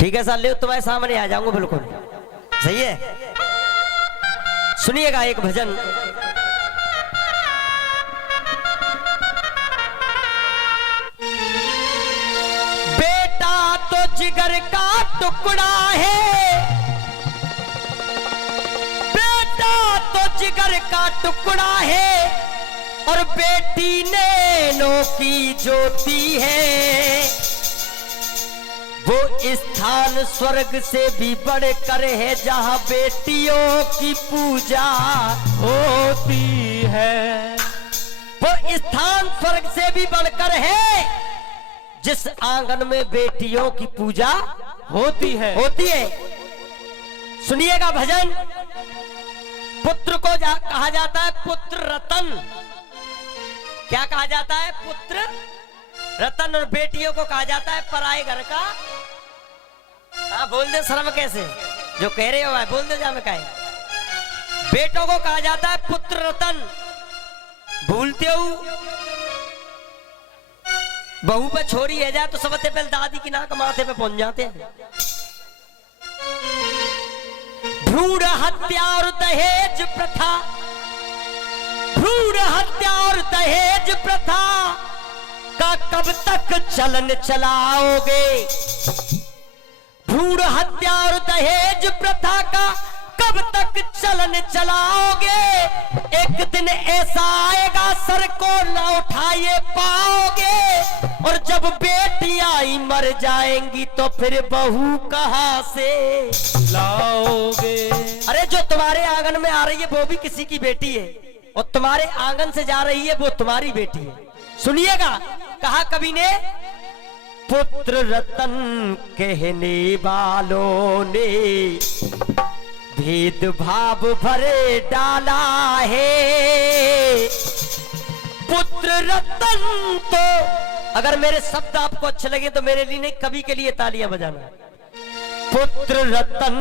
ठीक है साले, तुम्हारे सामने आ जाऊंगा बिल्कुल। सही है, सुनिएगा एक भजन। बेटा तो जिगर का टुकड़ा है, बेटा तो जिगर का टुकड़ा है, और बेटी नैनों की ज्योति है। वो स्थान स्वर्ग से भी बढ़कर है, जहां बेटियों की पूजा होती है। वो स्थान स्वर्ग से भी बढ़कर है, जिस आंगन में बेटियों की पूजा होती है। सुनिएगा भजन। पुत्र को कहा जाता है पुत्र रतन। क्या कहा जाता है? पुत्र रतन। और बेटियों को कहा जाता है पराए घर का। हाँ बोल दे, शर्म कैसे जो कह रहे हो भाई, बोल दे जा में कहे। बेटों को कहा जाता है पुत्र रतन। भूलते हो बहू पे छोरी है जाए तो सबसे पहले दादी की नाक माथे पे पहुंच जाते हैं। भ्रूण हत्या और दहेज प्रथा, भ्रूण हत्या और दहेज प्रथा का कब तक चलन चलाओगे? भ्रूण हत्या और दहेज प्रथा का कब तक चलन चलाओगे? एक दिन ऐसा आएगा सर को न उठाए पाओगे, और जब बेटियां ही मर जाएंगी तो फिर बहू कहां से लाओगे? अरे जो तुम्हारे आंगन में आ रही है वो भी किसी की बेटी है, और तुम्हारे आंगन से जा रही है वो तुम्हारी बेटी है। सुनिएगा, कहा कवि ने, पुत्र रतन कहने वालों ने भेदभाव भरे डाला है। पुत्र रतन, तो अगर मेरे शब्द आपको अच्छे लगे तो मेरे लिए नहीं, कवि के लिए तालियां बजाना। पुत्र रतन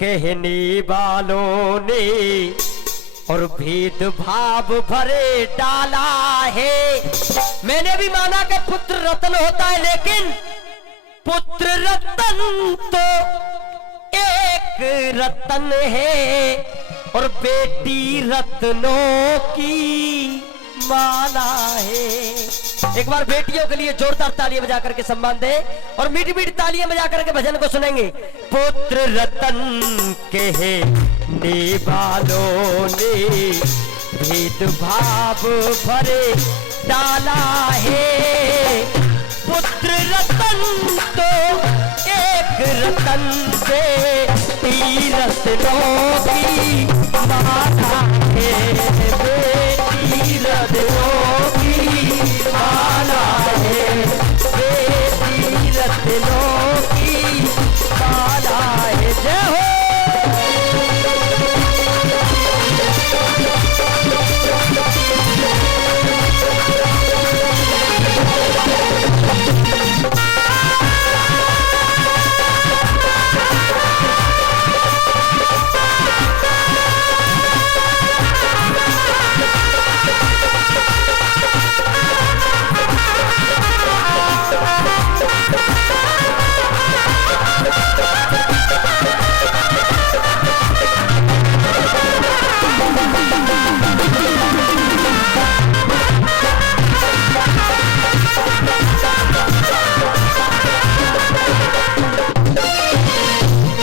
कहने वालों ने और भेदभाव भरे डाला है। मैंने भी माना कि पुत्र रतन होता है, लेकिन पुत्र रतन तो एक रतन है, और बेटी रत्नों की माला है। एक बार बेटियों के लिए जोरदार तालियां बजा करके सम्मान दे, और मीठी मीठी तालियां बजा करके भजन को सुनेंगे। पुत्र रतन कहने वालों ने भेदभाव भरे डाला है। पुत्र रतन तो एक रतन से रत्नों की माला है। बेटी रत्नों की माला है, बेटी रत्नों की माला है। जय हो।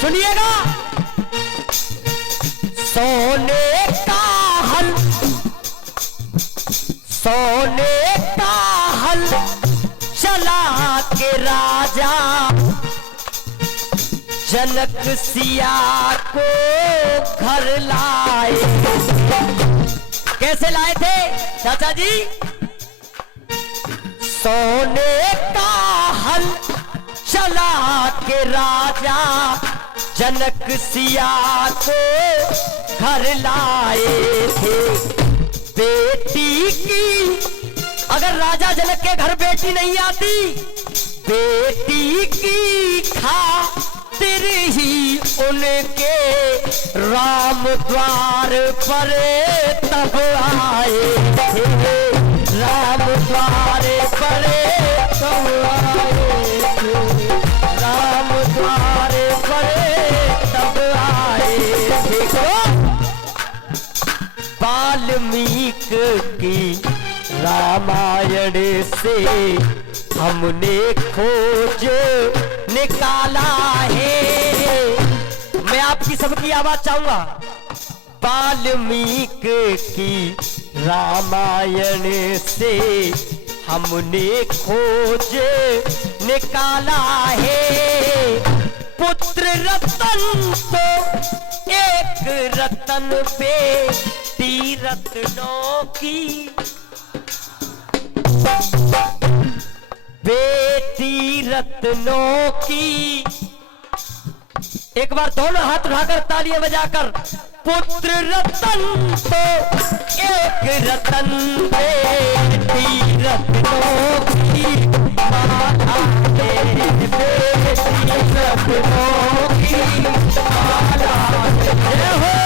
सुनिएगा, सोने का हल, सोने का हल चला के राजा जनक सिया को घर लाए। कैसे लाए थे चाचा जी? सोने का हल चला के राजा जनक सिया को घर लाए थे। बेटी की, अगर राजा जनक के घर बेटी नहीं आती, बेटी की खातिर ही उनके राम द्वार पर तब आए थे। राम द्वार पर तब आए थे, राम द्वार की रामायण से हमने खोज निकाला है। मैं आपकी सबकी आवाज चाहूंगा। वाल्मीकि की रामायण से हमने खोज निकाला है। पुत्र रतन तो एक रतन पे रत्नों की बेटी रत्नों की। एक बार दोनों हाथ उठाकर तालियां बजाकर पुत्र रतन तो एक रतन बेटी रत्नों की माला है, बेटी रत्नों की माला है।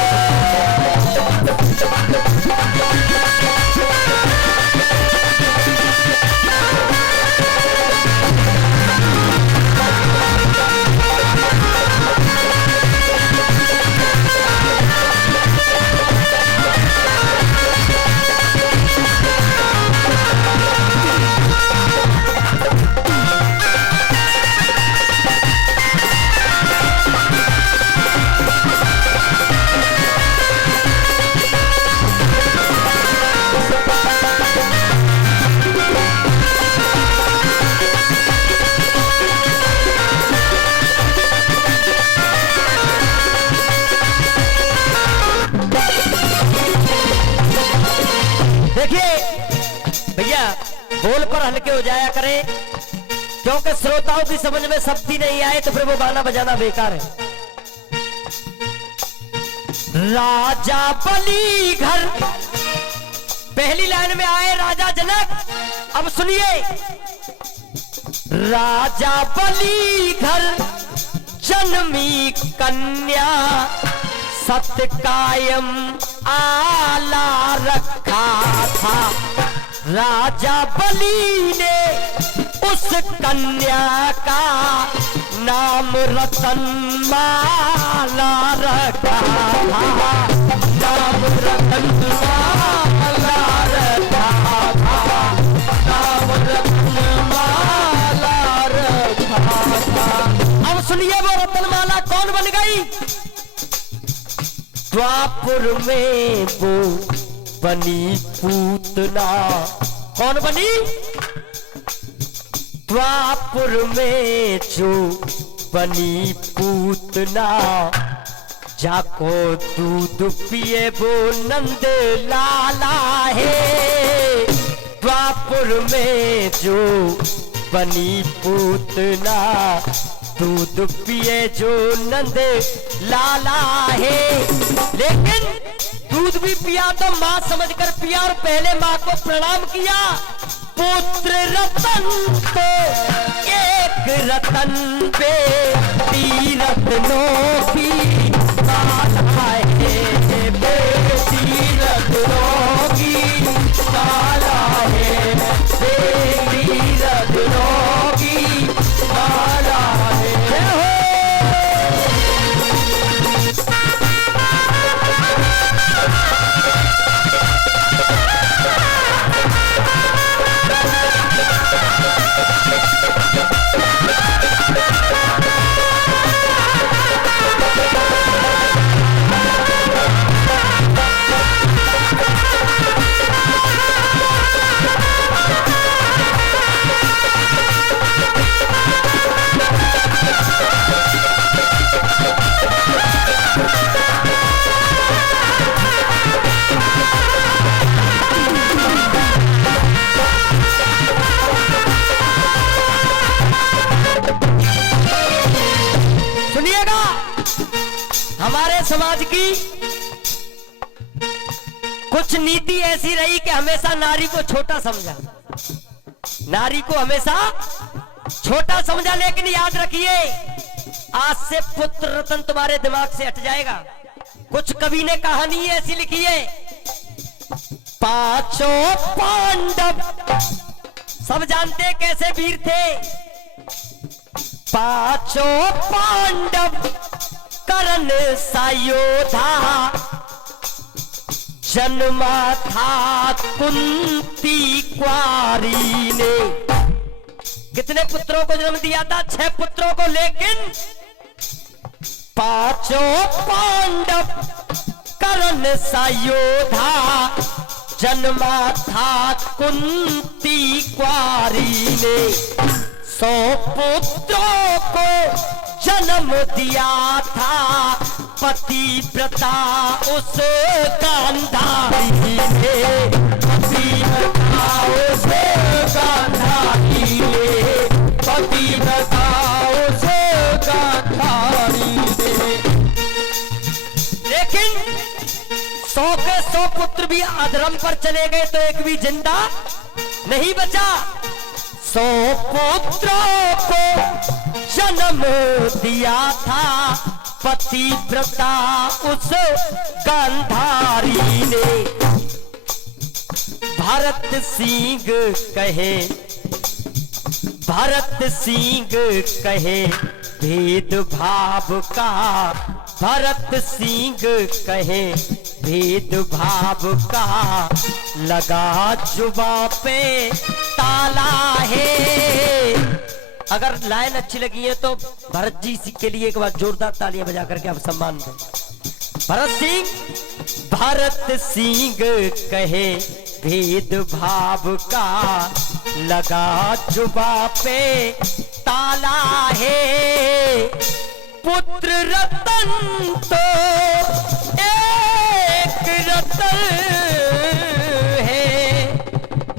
भैया बोल पर हल्के हो जाया करें, क्योंकि श्रोताओं की समझ में शब्द नहीं आए तो फिर वो गाना बजाना बेकार है। राजा बली घर, पहली लाइन में आए राजा जनक। अब सुनिए, राजा बली घर जन्मी कन्या सत्य कायम आला रखा था। राजा बली ने उस कन्या का नाम रतन माला रखा था। नाम रतन माला रखा था। नाम रतन माला रखा था। अब सुनिए वो रतन माला कौन बन गई। द्वापुर में वो बनी पूतना। कौन बनी? द्वापुर में जो बनी पूतना, जाको दूध पिए वो नंद लाला है। द्वापुर में जो बनी पूतना, दूध पिए जो नंद लाला है। लेकिन दूध भी पिया तो मां समझकर पिया और पहले मां को प्रणाम किया। पुत्र रतन तो एक रतन पे रत्नों की माला है। बेटी रत्नों की माला है। बेटी रत्नों की माला है। हमारे समाज की कुछ नीति ऐसी रही कि हमेशा नारी को छोटा समझा। नारी को हमेशा छोटा समझा। लेकिन याद रखिए, आज से पुत्र रतन तुम्हारे दिमाग से हट जाएगा। कुछ कवि ने कहानी ऐसी लिखी है। पांचों पांडव सब जानते कैसे वीर थे। पांचों पांडव कर्ण सा योधा, जन्मा था कुंती कुंवारी ने। कितने पुत्रों को जन्म दिया था? 6 पुत्रों को, लेकिन 5 पांडव कर्ण सा योधा। जन्मा था कुंती कुंवारी ने। 100 पुत्रों को जन्म दिया था पतिव्रता उस गांधारी ने। पतिव्रता उस गांधारी ने। पतिव्रता उस गांधारी ने। लेकिन 100 के 100 पुत्र भी अधर्म पर चले गए तो एक भी जिंदा नहीं बचा। 100 पुत्रों को जन्म दिया था पतिव्रता उस गांधारी ने। भरत सिंह कहे, भरत सिंह कहे भेदभाव का। भरत सिंह कहे भेदभाव का। लगा जुबां पे ताला है। अगर लाइन अच्छी लगी है तो भरत जी के लिए एक बार जोरदार तालियां बजा करके आप सम्मान दें। भरत सिंह कहे भेदभाव का। लगा जुबां पे ताला है। पुत्र रतन तो एक रतन है।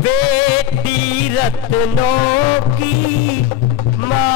बेटी रत्नों की माँ